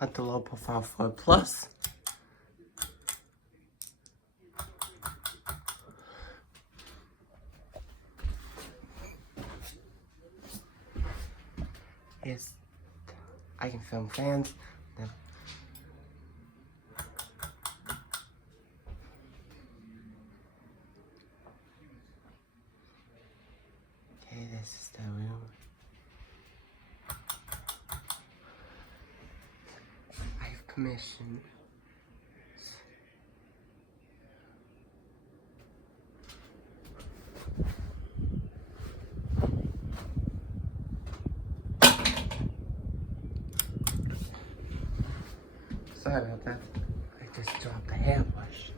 at the low profile for plus. Yes, I can film fans. Okay, this is the room. I have commissioned. Sorry about that. I just dropped the hairbrush.